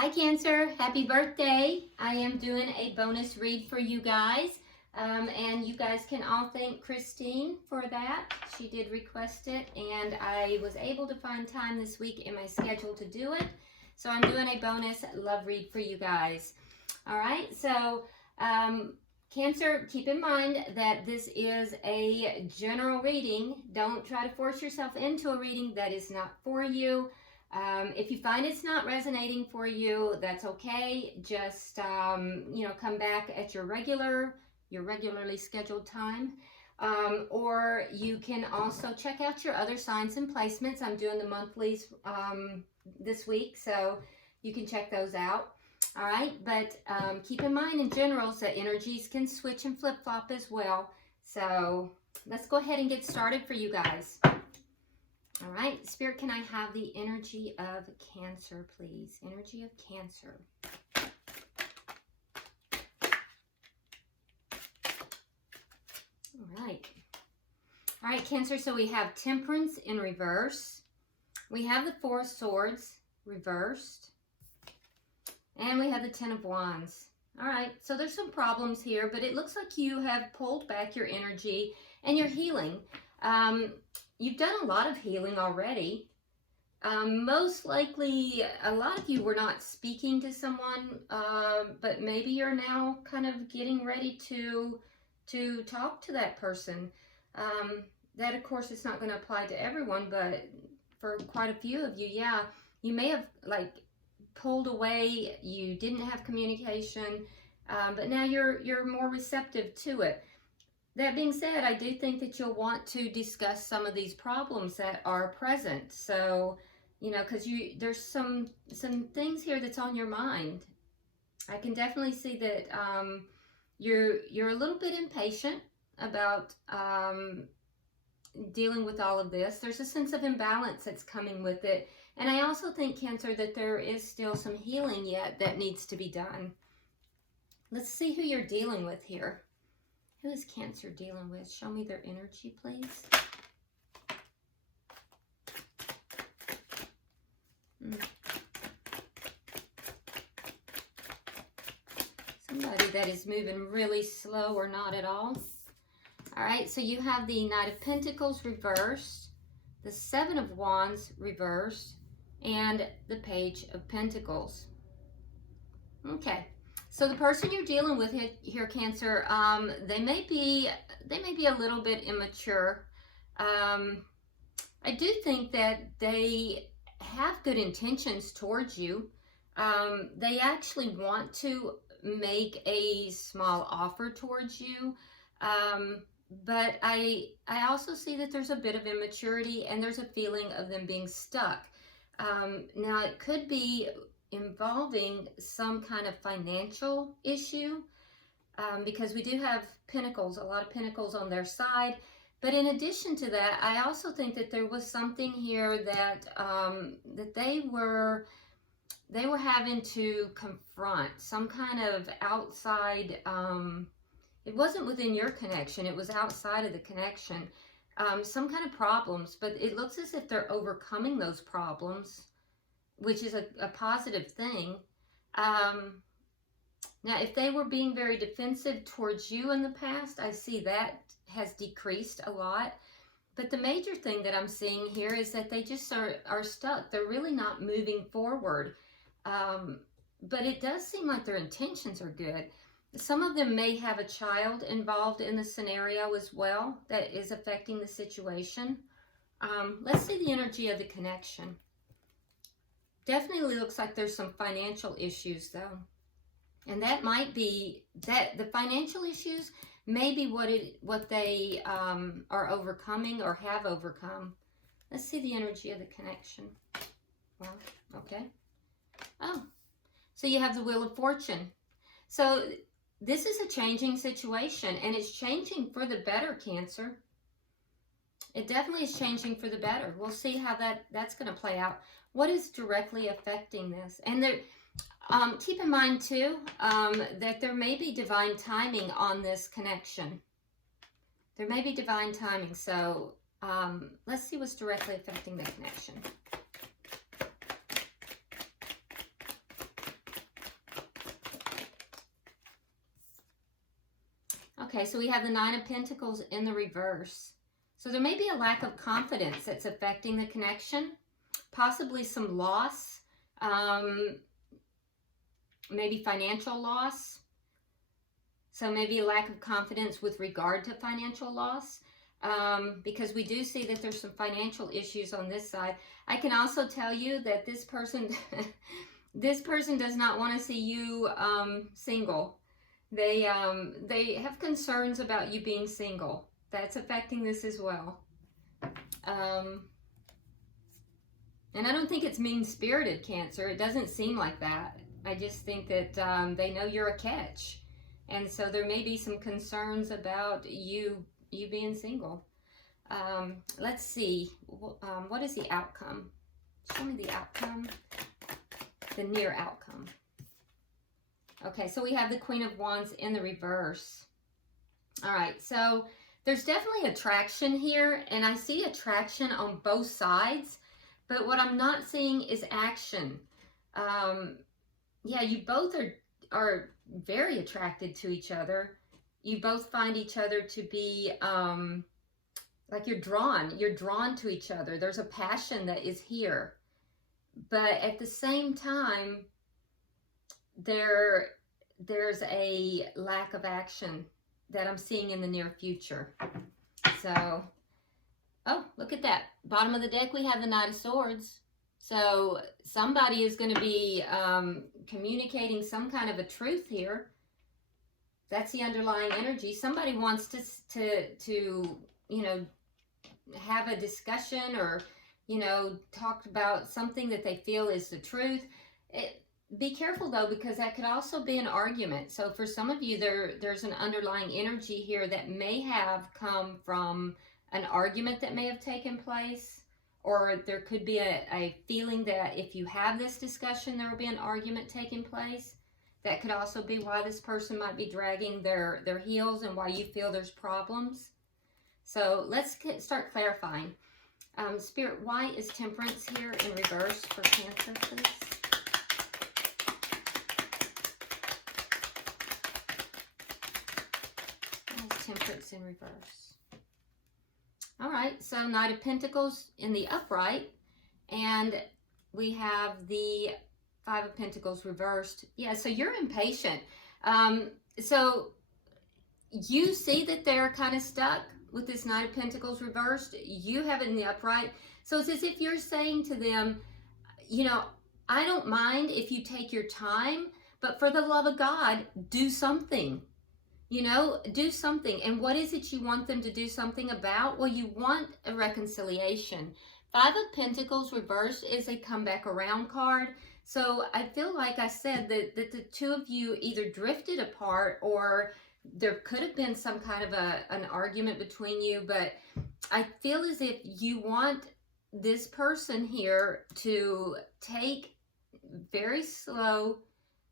Hi Cancer, happy birthday. I am doing a bonus read for you guys. And you guys can all thank Christine for that. She did request it and I was able to find time this week in my schedule to do it. So I'm doing a bonus love read for you guys. All right, so Cancer, keep in mind that this is a general reading. Don't try to force yourself into a reading that is not for you. If you find it's not resonating for you, that's okay. Just, come back at your regularly scheduled time. Or you can also check out your other signs and placements. I'm doing the monthlies this week, so you can check those out. All right, but keep in mind in general that energies can switch and flip-flop as well. So let's go ahead and get started for you guys. All right, Spirit, can I have the energy of Cancer, please? Energy of Cancer. All right, Cancer, so we have Temperance in reverse. We have the Four of Swords reversed. And we have the Ten of Wands. All right, so there's some problems here, but it looks like you have pulled back your energy and you're healing. You've done a lot of healing already. Most likely, a lot of you were not speaking to someone, but maybe you're now kind of getting ready to talk to that person. That, of course, is not going to apply to everyone, but for quite a few of you, yeah, you may have, pulled away, you didn't have communication, but now you're more receptive to it. That being said, I do think that you'll want to discuss some of these problems that are present. So, because there's some things here that's on your mind. I can definitely see that you're a little bit impatient about dealing with all of this. There's a sense of imbalance that's coming with it. And I also think, Cancer, that there is still some healing yet that needs to be done. Let's see who you're dealing with here. Who is Cancer dealing with? Show me their energy, please. Somebody that is moving really slow or not at all. All right, so you have the Knight of Pentacles reversed, the Seven of Wands reversed, and the Page of Pentacles. Okay. So the person you're dealing with here, Cancer, they may be a little bit immature. I do think that they have good intentions towards you. They actually want to make a small offer towards you. But I also see that there's a bit of immaturity and there's a feeling of them being stuck. Now it could be involving some kind of financial issue, because we do have pentacles, a lot of pentacles on their side. But in addition to that, I also think that there was something here that that they were having to confront, some kind of outside. It wasn't within your connection; it was outside of the connection. Some kind of problems, but it looks as if they're overcoming those problems, which is a positive thing. Now, if they were being very defensive towards you in the past, I see that has decreased a lot. But the major thing that I'm seeing here is that they just are stuck. They're really not moving forward. But it does seem like their intentions are good. Some of them may have a child involved in the scenario as well that is affecting the situation. Let's see the energy of the connection. Definitely looks like there's some financial issues though. And that might be, that the financial issues may be what they are overcoming or have overcome. Let's see the energy of the connection. Well, okay. Oh, so you have the Wheel of Fortune. So this is a changing situation, and it's changing for the better, Cancer. It definitely is changing for the better. We'll see how that's going to play out. What is directly affecting this? And there, keep in mind too that there may be divine timing on this connection. There may be divine timing. So let's see what's directly affecting the connection. Okay, so we have the Nine of Pentacles in the reverse. So there may be a lack of confidence that's affecting the connection, possibly some loss, maybe financial loss. So maybe a lack of confidence with regard to financial loss, because we do see that there's some financial issues on this side. I can also tell you that this person, this person does not want to see you single. They have concerns about you being single. That's affecting this as well. And I don't think it's mean-spirited, Cancer. It doesn't seem like that. I just think that they know you're a catch. And so there may be some concerns about you being single. Let's see. What is the outcome? Show me the outcome. The near outcome. Okay, so we have the Queen of Wands in the reverse. All right, so there's definitely attraction here, and I see attraction on both sides, but what I'm not seeing is action. Yeah, you both are very attracted to each other. You both find each other to be like you're drawn to each other. There's a passion that is here, but at the same time, there's a lack of action that I'm seeing in the near future. So, oh, look at that. Bottom of the deck, we have the Knight of Swords. So somebody is going to be communicating some kind of a truth here. That's the underlying energy. Somebody wants to you know, have a discussion or, you know, talk about something that they feel is the truth. Be careful though, because that could also be an argument. So for some of you, there's an underlying energy here that may have come from an argument that may have taken place, or there could be a feeling that if you have this discussion, there will be an argument taking place. That could also be why this person might be dragging their heels and why you feel there's problems. So let's start clarifying. Spirit, why is Temperance here in reverse for Cancer, please? Temperance in reverse. All right, so Knight of Pentacles in the upright, and we have the Five of Pentacles reversed. Yeah, so you're impatient. So you see that they're kind of stuck with this Knight of Pentacles reversed. You have it in the upright. So it's as if you're saying to them, you know, I don't mind if you take your time, but for the love of God, do something. You know, do something. And what is it you want them to do something about? Well, you want a reconciliation. Five of Pentacles reversed is a come back around card. So I feel like I said that the two of you either drifted apart or there could have been some kind of an argument between you. But I feel as if you want this person here to take very slow.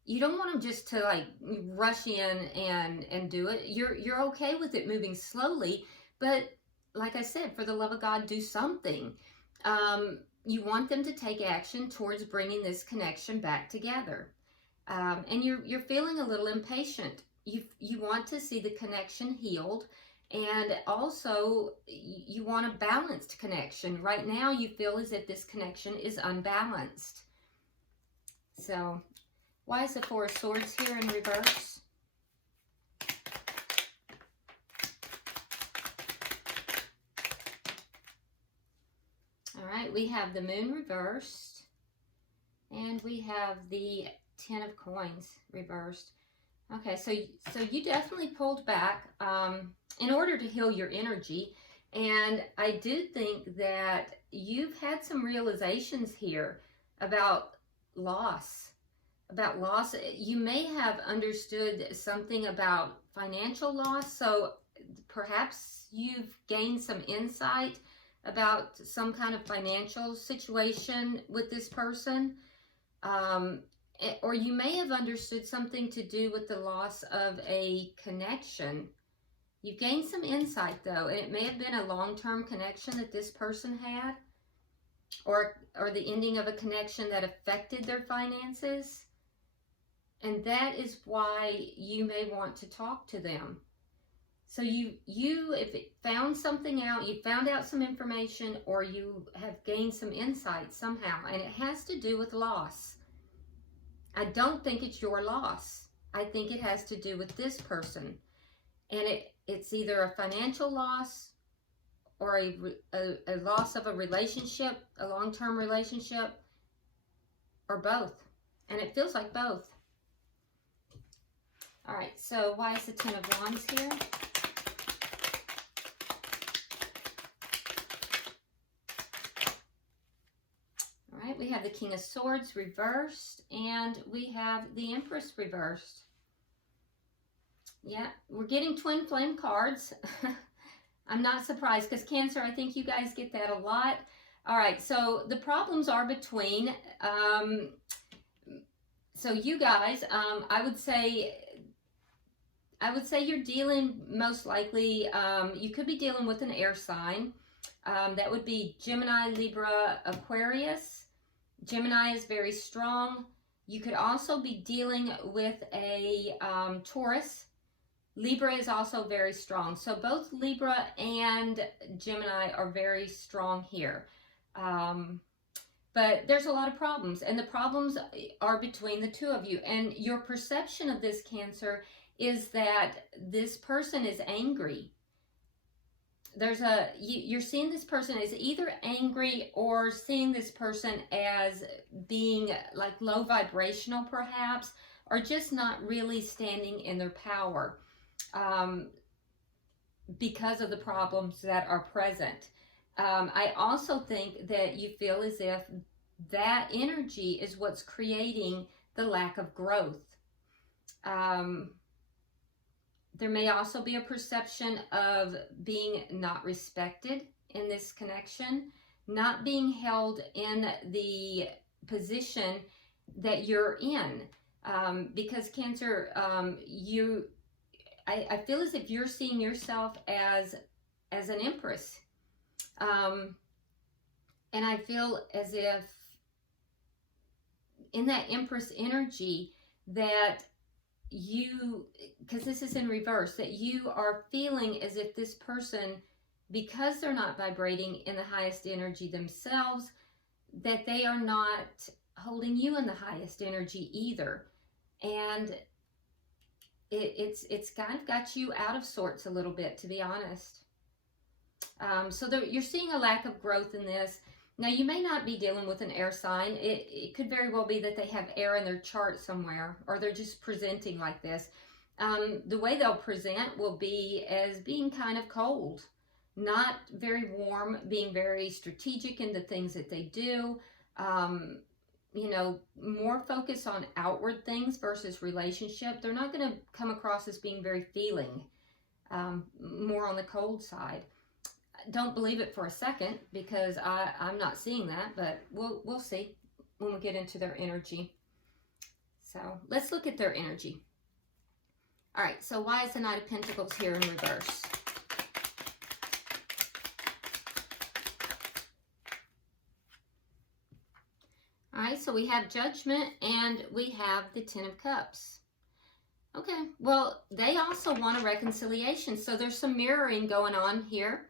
You don't want them just to like rush in and do it. You're okay with it moving slowly, but like I said, for the love of God, do something. You want them to take action towards bringing this connection back together. And you're feeling a little impatient. You want to see the connection healed, and also you want a balanced connection. Right now, you feel as if this connection is unbalanced. So why is the Four of Swords here in reverse? All right, we have the Moon reversed, and we have the Ten of Coins reversed. Okay, so you definitely pulled back in order to heal your energy, and I do think that you've had some realizations here about loss. You may have understood something about financial loss, so perhaps you've gained some insight about some kind of financial situation with this person, or you may have understood something to do with the loss of a connection. You've gained some insight though, and it may have been a long-term connection that this person had, or the ending of a connection that affected their finances. And that is why you may want to talk to them. So if it found something out, you found out some information, or you have gained some insight somehow, and it has to do with loss. I don't think it's your loss. I think it has to do with this person. And it's either a financial loss or a loss of a relationship, a long-term relationship, or both. And it feels like both. All right, so why is the Ten of Wands here? All right, we have the King of Swords reversed, and we have the Empress reversed. Yeah, we're getting twin flame cards. I'm not surprised because Cancer, I think you guys get that a lot. All right, so the problems are between, so you guys, I would say you're dealing most likely, you could be dealing with an air sign. That would be Gemini, Libra, Aquarius. Gemini is very strong. You could also be dealing with a Taurus. Libra is also very strong. So both Libra and Gemini are very strong here. But there's a lot of problems, and the problems are between the two of you. And your perception of this, Cancer, is that this person is angry. You're seeing this person as either angry or seeing this person as being like low vibrational perhaps, or just not really standing in their power because of the problems that are present. I also think that you feel as if that energy is what's creating the lack of growth. There may also be a perception of being not respected in this connection, not being held in the position that you're in. Because Cancer, I feel as if you're seeing yourself as an Empress. And I feel as if in that Empress energy that you, because this is in reverse, that you are feeling as if this person, because they're not vibrating in the highest energy themselves, that they are not holding you in the highest energy either. And it's kind of got you out of sorts a little bit, to be honest. So you're seeing a lack of growth in this. Now, you may not be dealing with an air sign. It could very well be that they have air in their chart somewhere, or they're just presenting like this. The way they'll present will be as being kind of cold, not very warm, being very strategic in the things that they do. You know, more focus on outward things versus relationship. They're not going to come across as being very feeling, more on the cold side. Don't believe it for a second, because I'm not seeing that, but we'll see when we get into their energy. So let's look at their energy. All right, so why is the Knight of Pentacles here in reverse? All right, so we have Judgment and we have the Ten of Cups. Okay, well, they also want a reconciliation, so there's some mirroring going on here.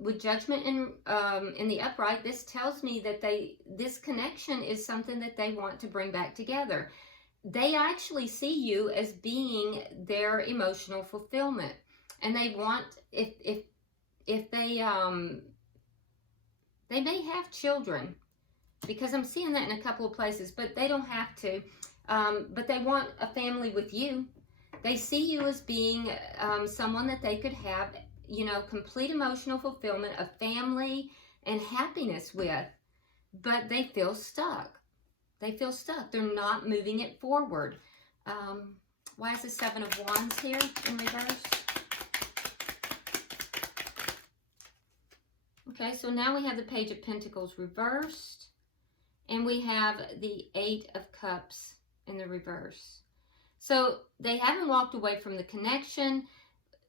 With Judgment in the upright, this tells me that this connection is something that they want to bring back together. They actually see you as being their emotional fulfillment, and they want, if they may have children, because I'm seeing that in a couple of places, but they don't have to. But they want a family with you. They see you as being someone that they could have, you know, complete emotional fulfillment, a family, and happiness with, but they feel stuck. They feel stuck. They're not moving it forward. Why is the Seven of Wands here in reverse? Okay, so now we have the Page of Pentacles reversed, and we have the Eight of Cups in the reverse. So they haven't walked away from the connection.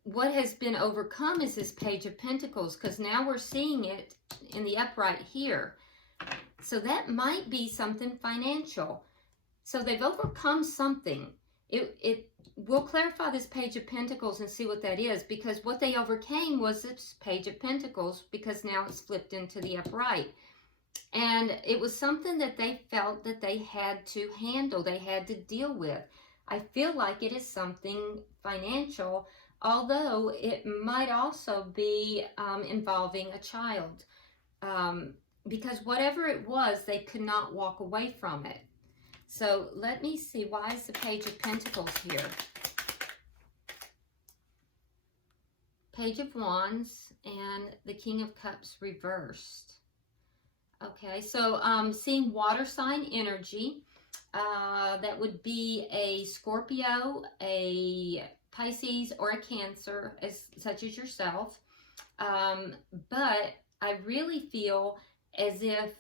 What has been overcome is this Page of Pentacles, because now we're seeing it in the upright here. So that might be something financial. So they've overcome something. we'll clarify this Page of Pentacles and see what that is, because what they overcame was this Page of Pentacles, because now it's flipped into the upright. And it was something that they felt that they had to handle, they had to deal with. I feel like it is something financial, although it might also be involving a child. Because whatever it was, they could not walk away from it. So let me see, why is the Page of Pentacles here? Page of Wands and the King of Cups reversed. Okay, so seeing water sign energy. That would be a Scorpio, a Pisces, or a Cancer, such as yourself. But I really feel as if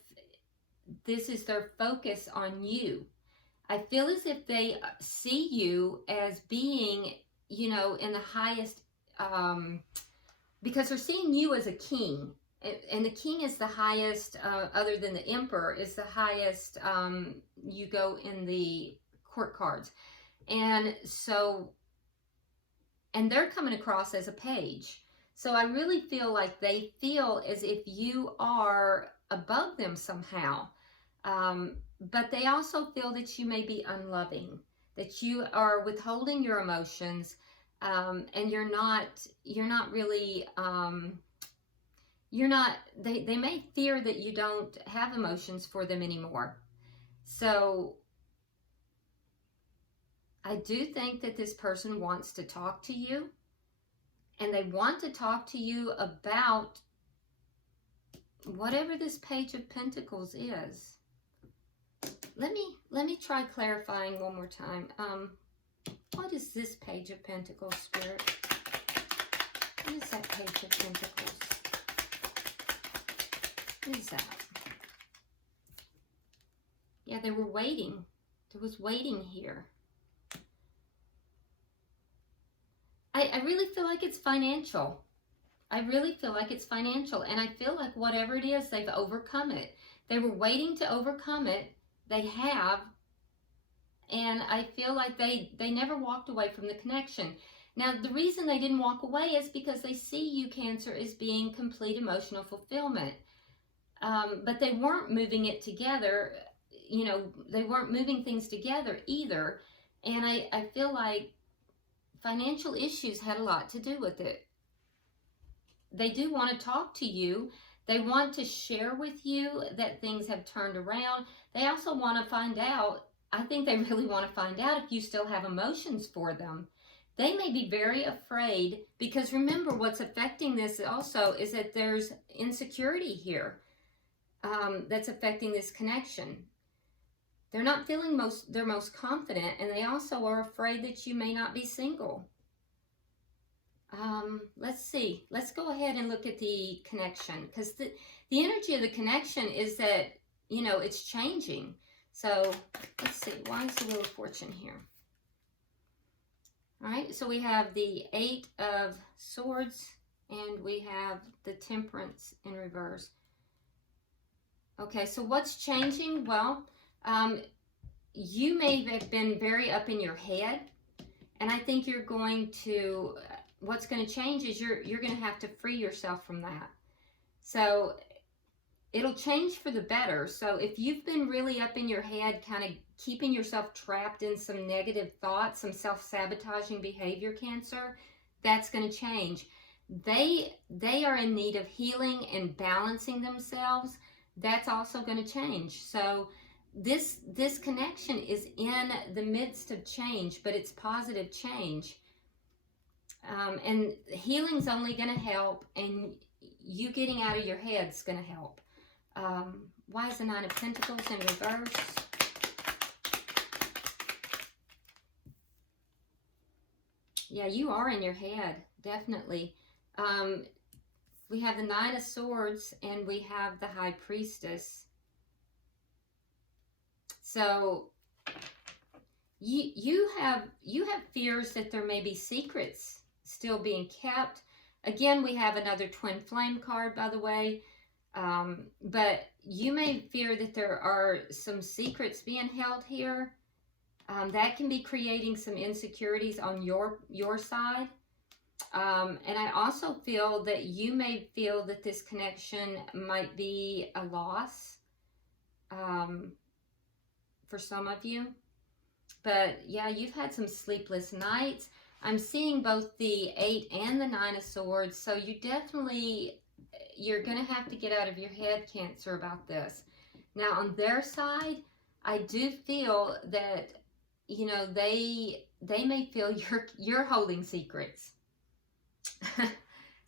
this is their focus on you. I feel as if they see you as being, you know, in the highest, because they're seeing you as a king. And the king is the highest, other than the emperor, is the highest you go in the court cards. And so, and they're coming across as a page. So I really feel like they feel as if you are above them somehow. But they also feel that you may be unloving, that you are withholding your emotions, and you're not really, they may fear that you don't have emotions for them anymore. So I do think that this person wants to talk to you, and they want to talk to you about whatever this Page of Pentacles is. Let me try clarifying one more time. What is this Page of Pentacles, Spirit? What is that Page of Pentacles? What is that? Yeah, they were waiting. There was waiting here. I really feel like it's financial. I really feel like it's financial. And I feel like whatever it is, they've overcome it. They were waiting to overcome it. They have. And I feel like they never walked away from the connection. Now, the reason they didn't walk away is because they see you, Cancer, as being complete emotional fulfillment. But they weren't moving it together. You know, they weren't moving things together either. And I feel like financial issues had a lot to do with it. They do want to talk to you. They want to share with you that things have turned around. They also want to find out, I think they really want to find out if you still have emotions for them. They may be very afraid, because remember, what's affecting this also is that there's insecurity here that's affecting this connection. They're not feeling their most confident, and they also are afraid that you may not be single. Let's see. Let's go ahead and look at the connection, because the energy of the connection is that, you know, it's changing. So let's see. Why is the Wheel of Fortune here? All right. So we have the 8 of Swords, and we have the Temperance in reverse. Okay. So what's changing? Well, you may have been very up in your head, and I think you're going to, what's going to change is you're going to have to free yourself from that. So it'll change for the better. So if you've been really up in your head, kind of keeping yourself trapped in some negative thoughts, some self-sabotaging behavior, Cancer, that's going to change. They are in need of healing and balancing themselves. That's also going to change. So this connection is in the midst of change, but it's positive change. And healing's only going to help, and you getting out of your head's going to help. Why is the 9 of Pentacles in reverse? Yeah, you are in your head, definitely. We have the 9 of Swords, and we have the High Priestess. So you have fears that there may be secrets still being kept. Again, we have another Twin Flame card, by the way. But you may fear that there are some secrets being held here. That can be creating some insecurities on your side. And I also feel that you may feel that this connection might be a loss for some of you. But yeah, you've had some sleepless nights. I'm seeing both the 8 and the 9 of Swords. So you're going to have to get out of your head, Cancer, about this. Now, on their side, I do feel that, you know, they may feel you're holding secrets.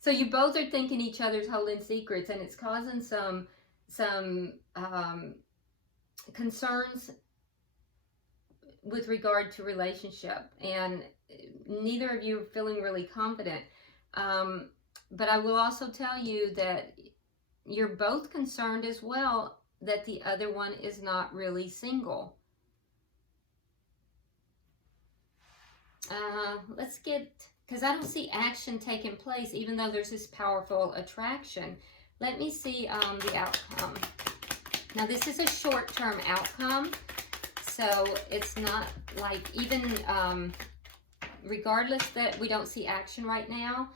So you both are thinking each other's holding secrets, and it's causing some concerns with regard to relationship, and neither of you are feeling really confident. But I will also tell you that you're both concerned as well that the other one is not really single. Let's get, because I don't see action taking place, even though there's this powerful attraction. Let me see the outcome. Now, this is a short-term outcome, so it's not like, even regardless that we don't see action right now,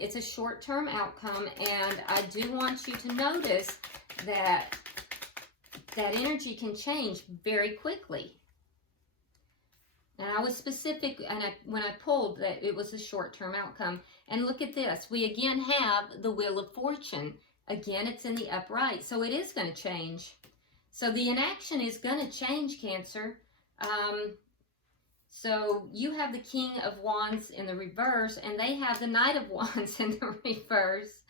it's a short-term outcome, and I do want you to notice that that energy can change very quickly. And I was specific, and when I pulled that it was a short-term outcome. And look at this. We again have the Wheel of Fortune. Again, it's in the upright, so it is going to change. So the inaction is going to change, Cancer. So you have the King of Wands in the reverse, and they have the Knight of Wands in the reverse.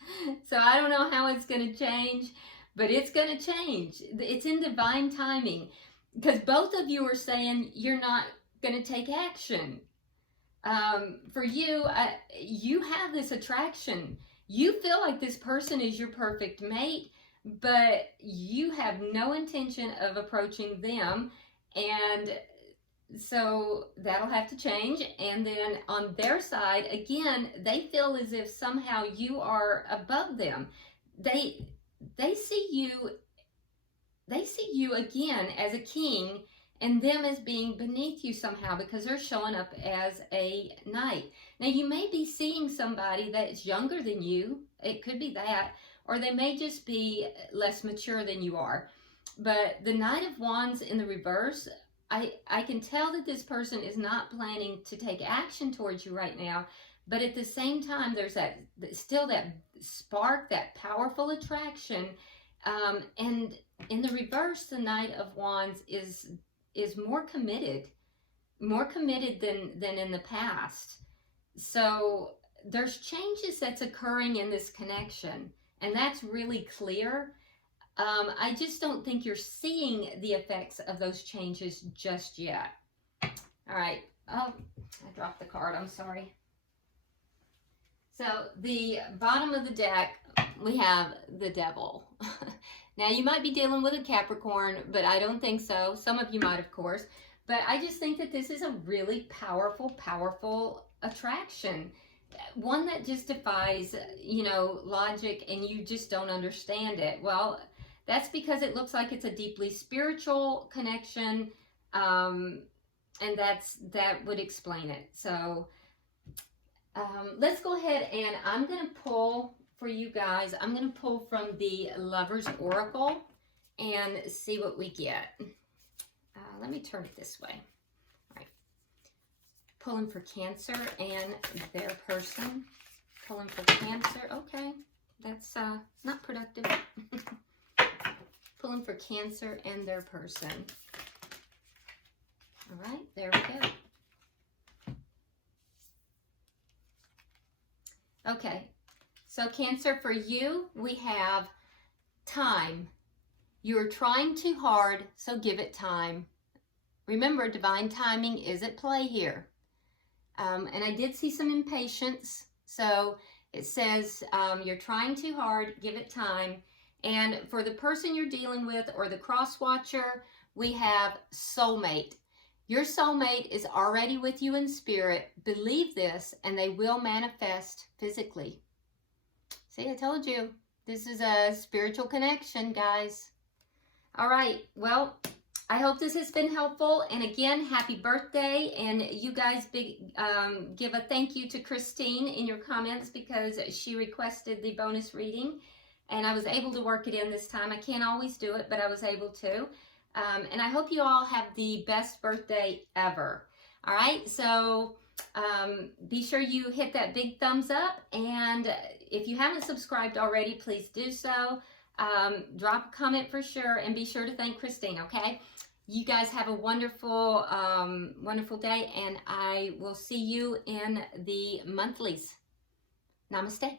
So I don't know how it's going to change, but it's going to change. It's in divine timing, because both of you are saying you're not going to take action. For you, you have this attraction. You feel like this person is your perfect mate, but you have no intention of approaching them, and so that'll have to change. And then on their side, again, they feel as if somehow you are above them. They see you again as a king, and them as being beneath you somehow, because they're showing up as a knight. Now, you may be seeing somebody that's younger than you. It could be that, or they may just be less mature than you are. But the Knight of Wands in the reverse, I can tell that this person is not planning to take action towards you right now, but at the same time, there's still that spark, that powerful attraction. And in the reverse, the Knight of Wands is more committed than in the past. So there's changes that's occurring in this connection, and that's really clear. I just don't think you're seeing the effects of those changes just yet. All right. Oh, I dropped the card. I'm sorry. So the bottom of the deck, we have the Devil. Now, you might be dealing with a Capricorn, but I don't think so. Some of you might, of course. But I just think that this is a really powerful, powerful attraction. One that just defies, you know, logic, and you just don't understand it. Well, that's because it looks like it's a deeply spiritual connection, and that would explain it. So let's go ahead, and I'm going to pull for you guys. I'm going to pull from the Lover's Oracle and see what we get. Let me turn it this way. All right. Pulling for Cancer and their person. Pulling for Cancer. Okay. That's not productive. Pulling for Cancer and their person. All right. There we go. Okay. So Cancer, for you, we have time. You're trying too hard, so give it time. Remember, divine timing is at play here. And I did see some impatience. So it says you're trying too hard, give it time. And for the person you're dealing with, or the cross watcher, we have soulmate. Your soulmate is already with you in spirit. Believe this, and they will manifest physically. See, I told you. This is a spiritual connection, guys. All right. Well, I hope this has been helpful. And again, happy birthday. And you guys give a thank you to Christine in your comments because she requested the bonus reading. And I was able to work it in this time. I can't always do it, but I was able to. And I hope you all have the best birthday ever. All right, so be sure you hit that big thumbs up. And if you haven't subscribed already, please do so. Drop a comment for sure. And be sure to thank Christine, okay? You guys have a wonderful, wonderful day. And I will see you in the monthlies. Namaste.